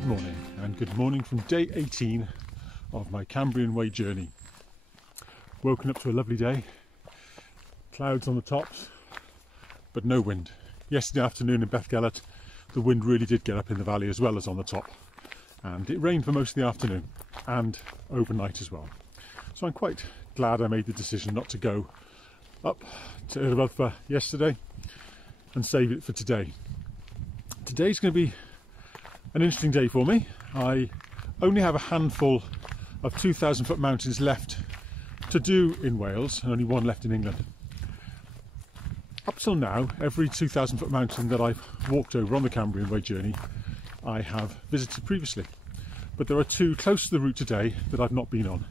Good morning, and good morning from day 18 of my Cambrian Way journey. Woken up to a lovely day, clouds on the tops, but no wind. Yesterday afternoon in Bethgelert, the wind really did get up in the valley as well as on the top, and it rained for most of the afternoon and overnight as well. So I'm quite glad I made the decision not to go up to Haute Route yesterday and save it for today. Today's going to be an interesting day for me. I only have a handful of 2,000 foot mountains left to do in Wales and only one left in England. Up till now, every 2,000 foot mountain that I've walked over on the Cambrian Way journey I have visited previously, but there are two close to the route today that I've not been on.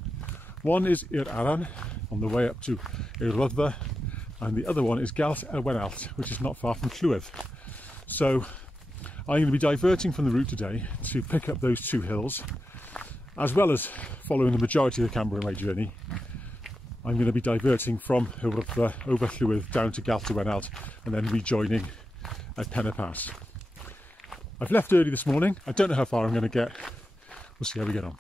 One is I'r on the way up to Haute Route, and the other one is Galt y Wenalt, which is not far from Llywedd. So I'm going to be diverting from the route today to pick up those two hills, as well as following the majority of the Cambrian Way journey. I'm going to be diverting from Haute Route over Llywedd down to Galt y Wenalt and then rejoining at Pen y Pass. I've left early this morning. I don't know how far I'm going to get. We'll see how we get on.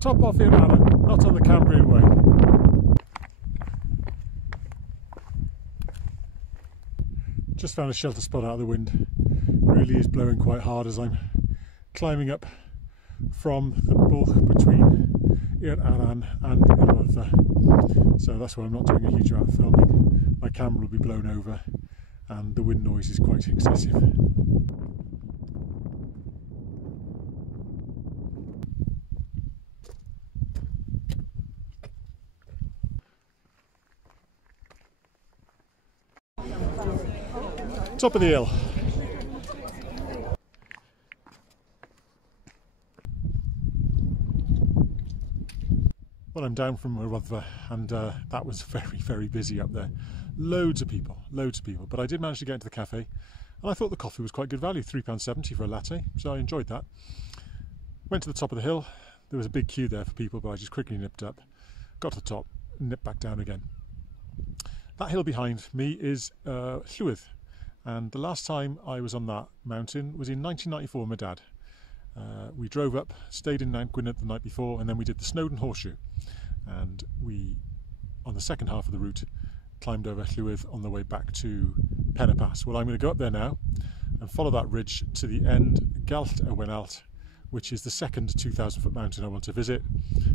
Top off here, Alan, not on the Cambrian Way. Just found a shelter spot out of the wind. Really is blowing quite hard as I'm climbing up from the bwlch between I'r and Haute Route. So that's why I'm not doing a huge amount of filming. My camera will be blown over and the wind noise is quite excessive. Top of the hill. Well, I'm down from Haute Route and that was very busy up there. Loads of people, but I did manage to get into the cafe and I thought the coffee was quite good value, £3.70 for a latte, so I enjoyed that. Went to the top of the hill. There was a big queue there for people, but I just quickly nipped up, got to the top, nipped back down again. That hill behind me is Llywedd. And the last time I was on that mountain was in 1994 with my dad. We drove up, stayed in Nant Gwynedd the night before, and then we did the Snowdon Horseshoe. And we, on the second half of the route, climbed over Llywedd on the way back to Pen y Pass. Well, I'm going to go up there now and follow that ridge to the end, Galt y Wenalt, which is the second 2,000 foot mountain I want to visit.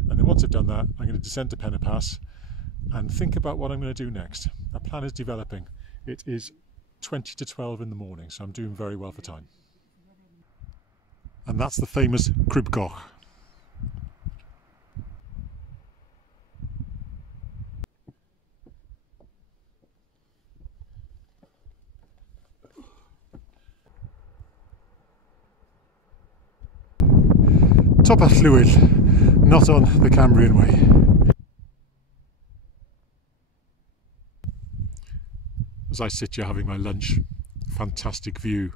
And then once I've done that, I'm going to descend to Pen y Pass and think about what I'm going to do next. Our plan is developing. It is 20 to 12 in the morning, so I'm doing very well for time. And that's the famous Crib-Goch. Top of Llywedd, not on the Cambrian Way. As I sit here having my lunch, fantastic view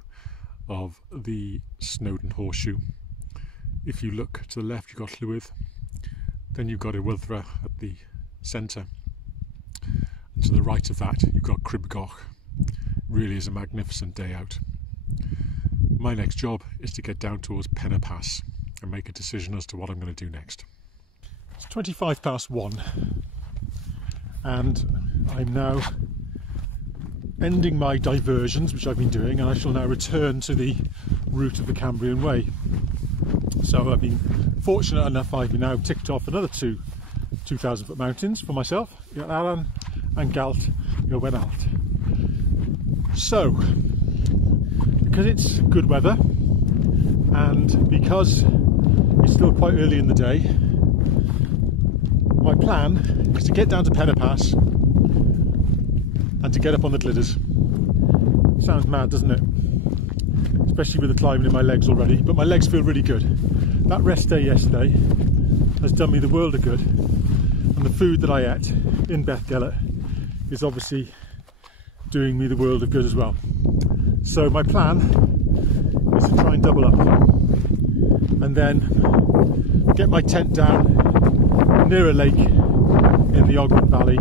of the Snowdon Horseshoe. If you look to the left, you've got Llywedd, then you've got Haute Route at the centre, and to the right of that you've got Crib-Goch. Really is a magnificent day out. My next job is to get down towards Pen y Pass and make a decision as to what I'm going to do next. It's 1:25 and I'm now ending my diversions, which I've been doing, and I shall now return to the route of the Cambrian Way. So I've been fortunate enough, I've now ticked off another 2,000 foot mountains for myself, I'r and Galt y Wenalt. So, because it's good weather and because it's still quite early in the day, my plan is to get down to Pen y Pass and to get up on the glidders. Sounds mad, doesn't it? Especially with the climbing in my legs already, but my legs feel really good. That rest day yesterday has done me the world of good, and the food that I ate in Bethgelert is obviously doing me the world of good as well. So my plan is to try and double up and then get my tent down near a lake in the Ogwen Valley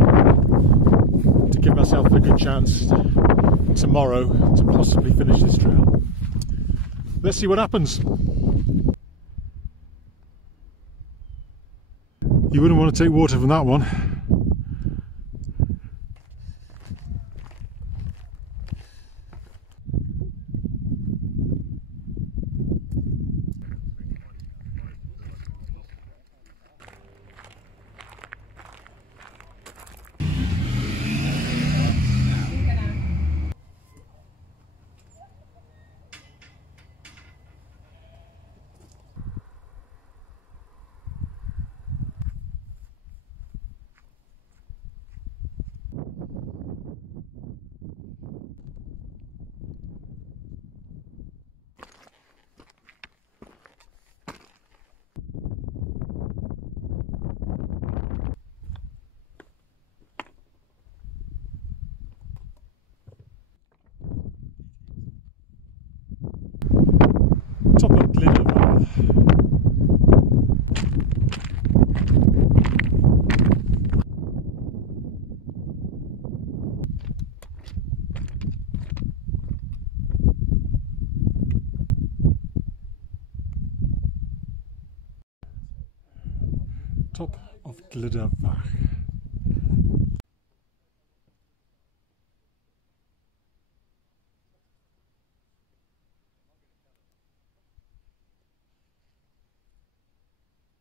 to give myself a good chance tomorrow to possibly finish this trail. Let's see what happens. You wouldn't want to take water from that one. Top of Glyndŵr. Top of Glyndŵr.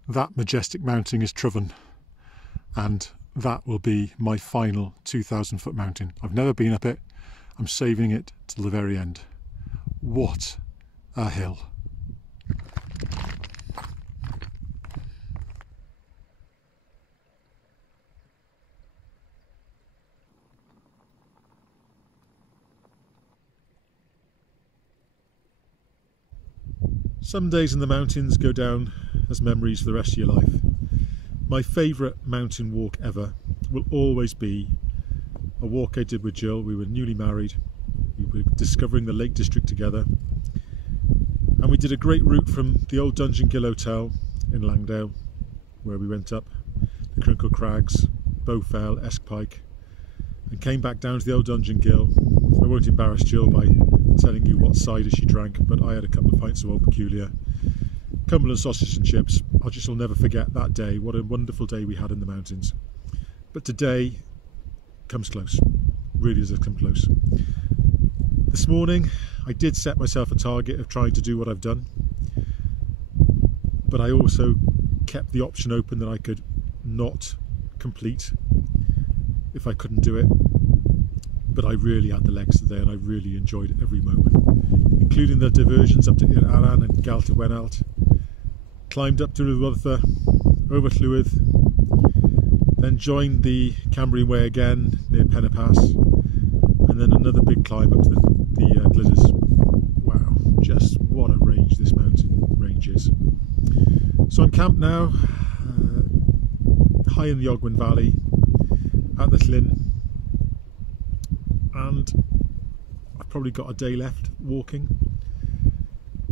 That majestic mountain is Tryfan, and that will be my final 2,000 foot mountain. I've never been up it. I'm saving it till the very end. What a hill. Some days in the mountains go down as memories for the rest of your life. My favourite mountain walk ever will always be a walk I did with Jill. We were newly married. We were discovering the Lake District together. And we did a great route from the old Dungeon Gill Hotel in Langdale, where we went up the Crinkle Crags, Bowfell, Eskpike, and came back down to the old Dungeon Gill. I won't embarrass Jill by telling you what cider she drank, but I had a couple of pints of Old Peculiar. Cumberland sausage and chips. I just will never forget that day. What a wonderful day we had in the mountains. But today comes close. Really does come close. This morning I did set myself a target of trying to do what I've done, but I also kept the option open that I could not complete if I couldn't do it. But I really had the legs today, and I really enjoyed every moment, including the diversions up to Aran and Galt Wenalt. Climbed up to Rutherford, over Llywyd, then joined the Cambrian Way again near Pennepass, and then another big climb up to the Glidders. Wow, just what a range this mountain range is. So I'm camped now, high in the Ogwen Valley, at the Llyn, and I've probably got a day left walking.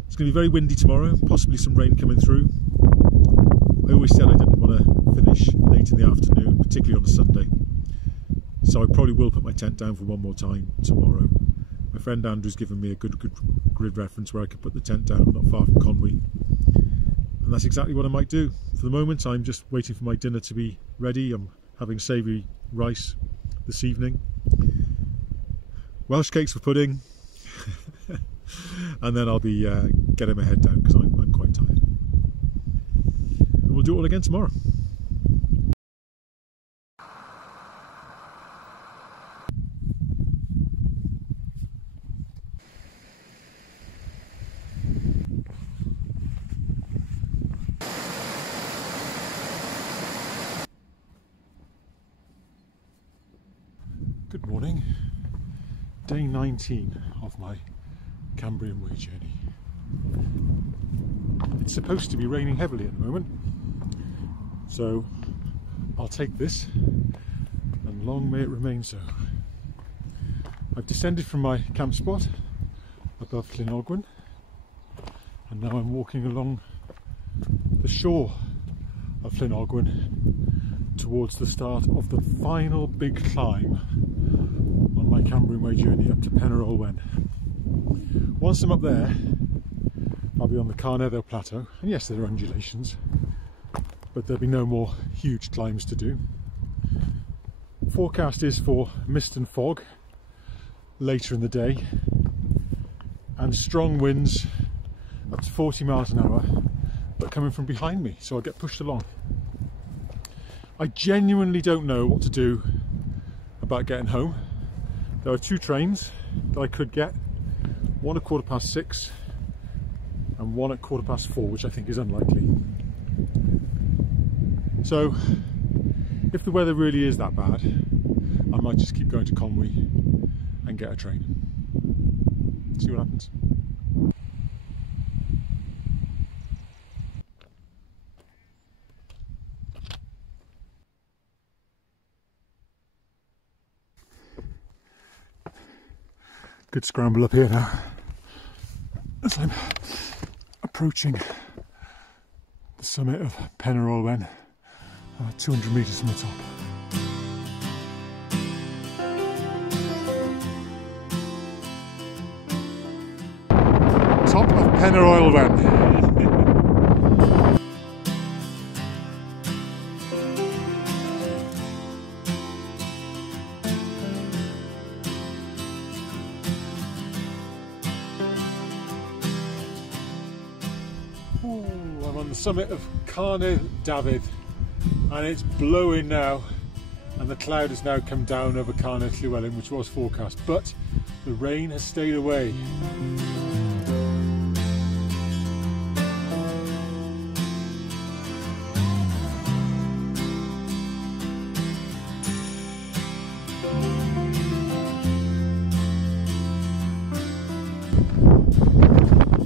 It's going to be very windy tomorrow, possibly some rain coming through. I always said I didn't want to finish late in the afternoon, particularly on a Sunday. So I probably will put my tent down for one more time tomorrow. My friend Andrew's given me a good grid reference where I could put the tent down not far from Conwy. And that's exactly what I might do. For the moment I'm just waiting for my dinner to be ready. I'm having savoury rice this evening. Welsh cakes for pudding. And then I'll be getting my head down because I'm quite tired. And we'll do it all again tomorrow. Good morning. Day 19 of my Cambrian Way journey. It's supposed to be raining heavily at the moment, So I'll take this, and long may it remain so. I've descended from my camp spot above Llyn, and now I'm walking along the shore of Llyn towards the start of the final big climb on my Cambrian Way journey up to Penarol Wen. Once I'm up there, I'll be on the Carnetho Plateau, and yes, there are undulations, but there'll be no more huge climbs to do. Forecast is for mist and fog later in the day, and strong winds up to 40 miles an hour, but coming from behind me, so I'll get pushed along. I genuinely don't know what to do about getting home. There are two trains that I could get, one at 6:15 and one at 4:15, which I think is unlikely. So if the weather really is that bad, I might just keep going to Conwy and get a train. See what happens. Good scramble up here now as I'm approaching the summit of Penarol Wen, 200 metres from the top. Top of Penarol Wen. I'm on the summit of Carnedd Dafydd, and it's blowing now, and the cloud has now come down over Carnedd Llywelyn, which was forecast, but the rain has stayed away.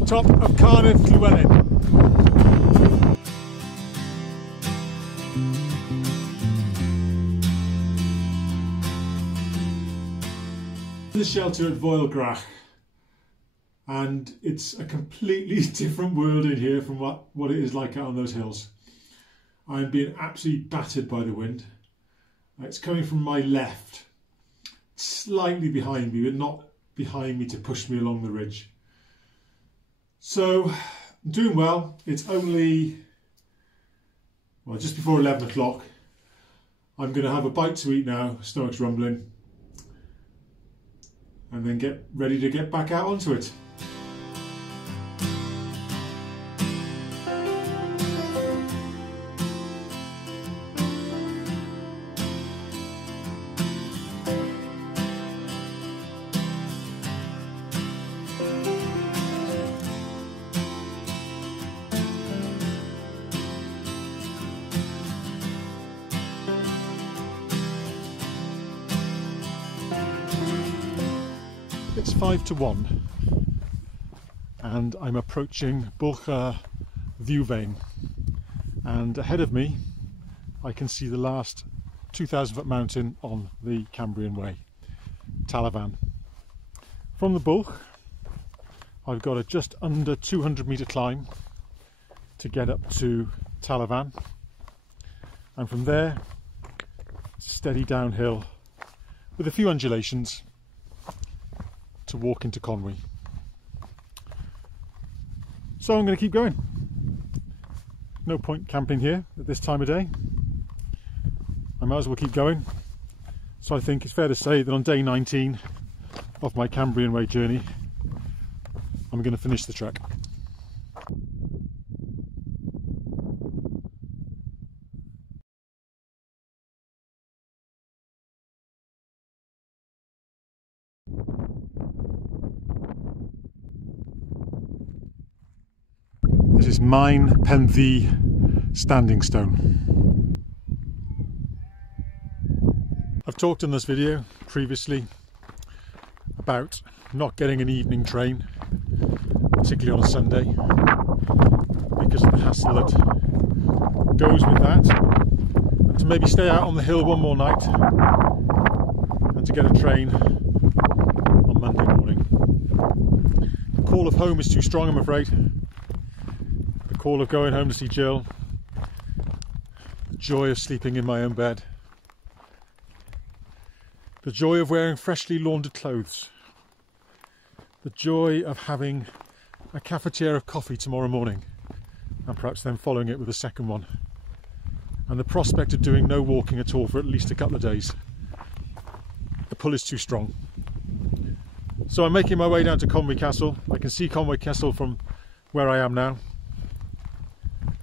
Top of Carnedd Llywelyn. The shelter at Foelgrach, and it's a completely different world in here from what it is like out on those hills. I'm being absolutely battered by the wind. It's coming from my left, slightly behind me, but not behind me to push me along the ridge. So I'm doing well. It's only, well, just before 11 o'clock. I'm going to have a bite to eat now, stomach's rumbling, and then get ready to get back out onto it. It's 5 to 1 and I'm approaching Bwlch View Vane, and ahead of me I can see the last 2,000 foot mountain on the Cambrian Way, Talafan. From the Bwlch I've got a just under 200 metre climb to get up to Talafan, and from there steady downhill with a few undulations to walk into Conwy. So I'm going to keep going. No point camping here at this time of day. I might as well keep going. So I think it's fair to say that on day 19 of my Cambrian Way journey, I'm going to finish the trek. This is Mine Penthee Standing Stone. I've talked in this video previously about not getting an evening train, particularly on a Sunday, because of the hassle that goes with that, and to maybe stay out on the hill one more night and to get a train on Monday morning. The call of home is too strong, I'm afraid. The call of going home to see Jill, the joy of sleeping in my own bed, the joy of wearing freshly laundered clothes, the joy of having a cafetiere of coffee tomorrow morning and perhaps then following it with a second one, and the prospect of doing no walking at all for at least a couple of days. The pull is too strong. So I'm making my way down to Conwy Castle. I can see Conwy Castle from where I am now.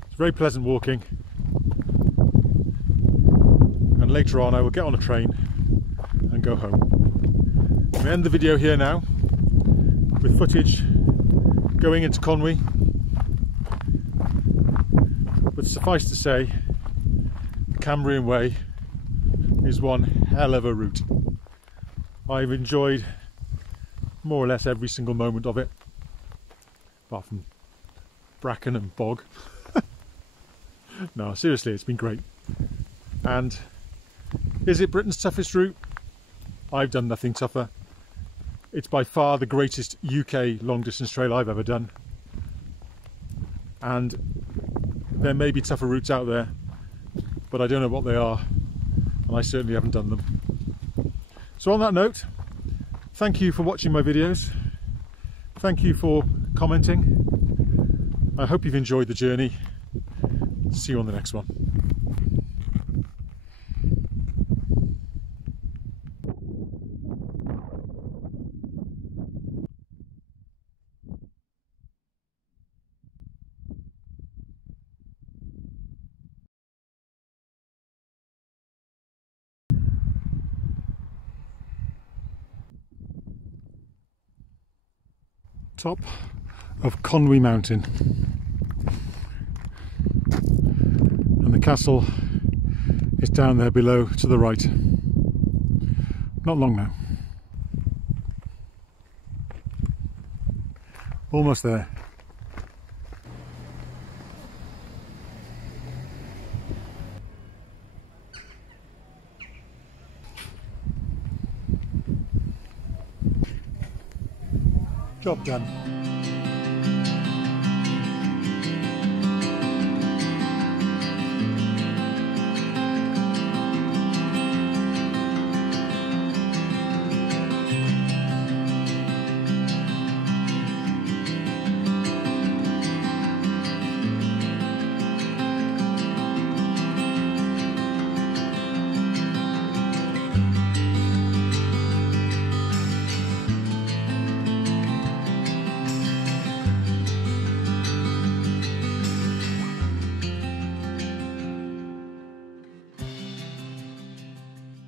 It's very pleasant walking, and later on I will get on a train and go home. I'm going to end the video here now with footage going into Conwy, but suffice to say, the Cambrian Way is one hell of a route. I've enjoyed more or less every single moment of it, apart from bracken and bog. No, seriously, it's been great. And is it Britain's toughest route? I've done nothing tougher. It's by far the greatest UK long distance trail I've ever done. And there may be tougher routes out there, but I don't know what they are, and I certainly haven't done them. So on that note, thank you for watching my videos. Thank you for commenting. I hope you've enjoyed the journey. See you on the next one. Top of Conwy Mountain, and the castle is down there below to the right. Not long now. Almost there. Job done.